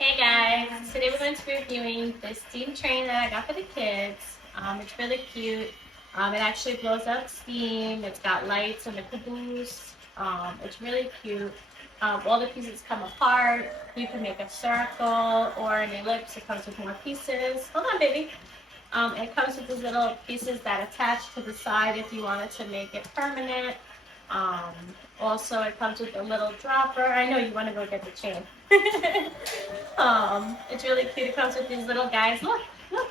Hey guys, today we're going to be reviewing this steam train that I got for the kids. It's really cute. It actually blows out steam. It's got lights and the caboose. It's really cute. All the pieces come apart. You can make a circle or an ellipse. It comes with more pieces. Hold on, baby. It comes with these little pieces that attach to the side if you wanted to make it permanent. Um, Also, it comes with a little dropper. I know you want to go get the chain. It's really cute. It comes with these little guys. Look,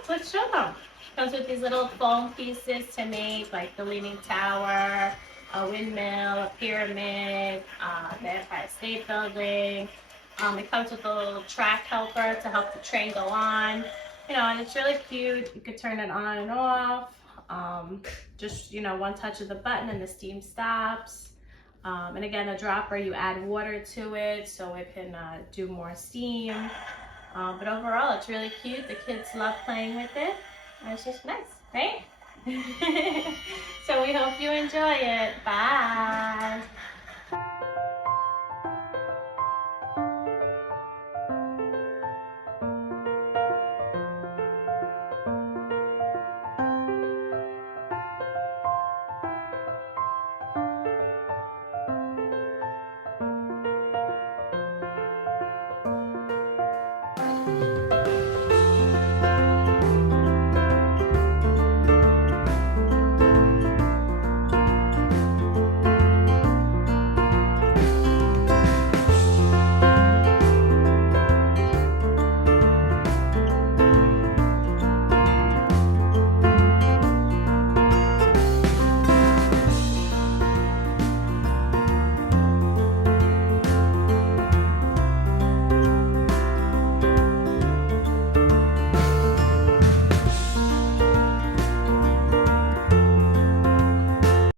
let's show them. It comes with these little foam pieces to make like the Leaning Tower, a windmill, a pyramid, the Empire State Building. It comes with a little track helper to help the train go on. And it's really cute. You could turn it on and off. Just, one touch of the button and the steam stops. And again, the dropper, you add water to it so it can do more steam. But overall, it's really cute. The kids love playing with it. And it's just nice, right? So we hope you enjoy it. Bye.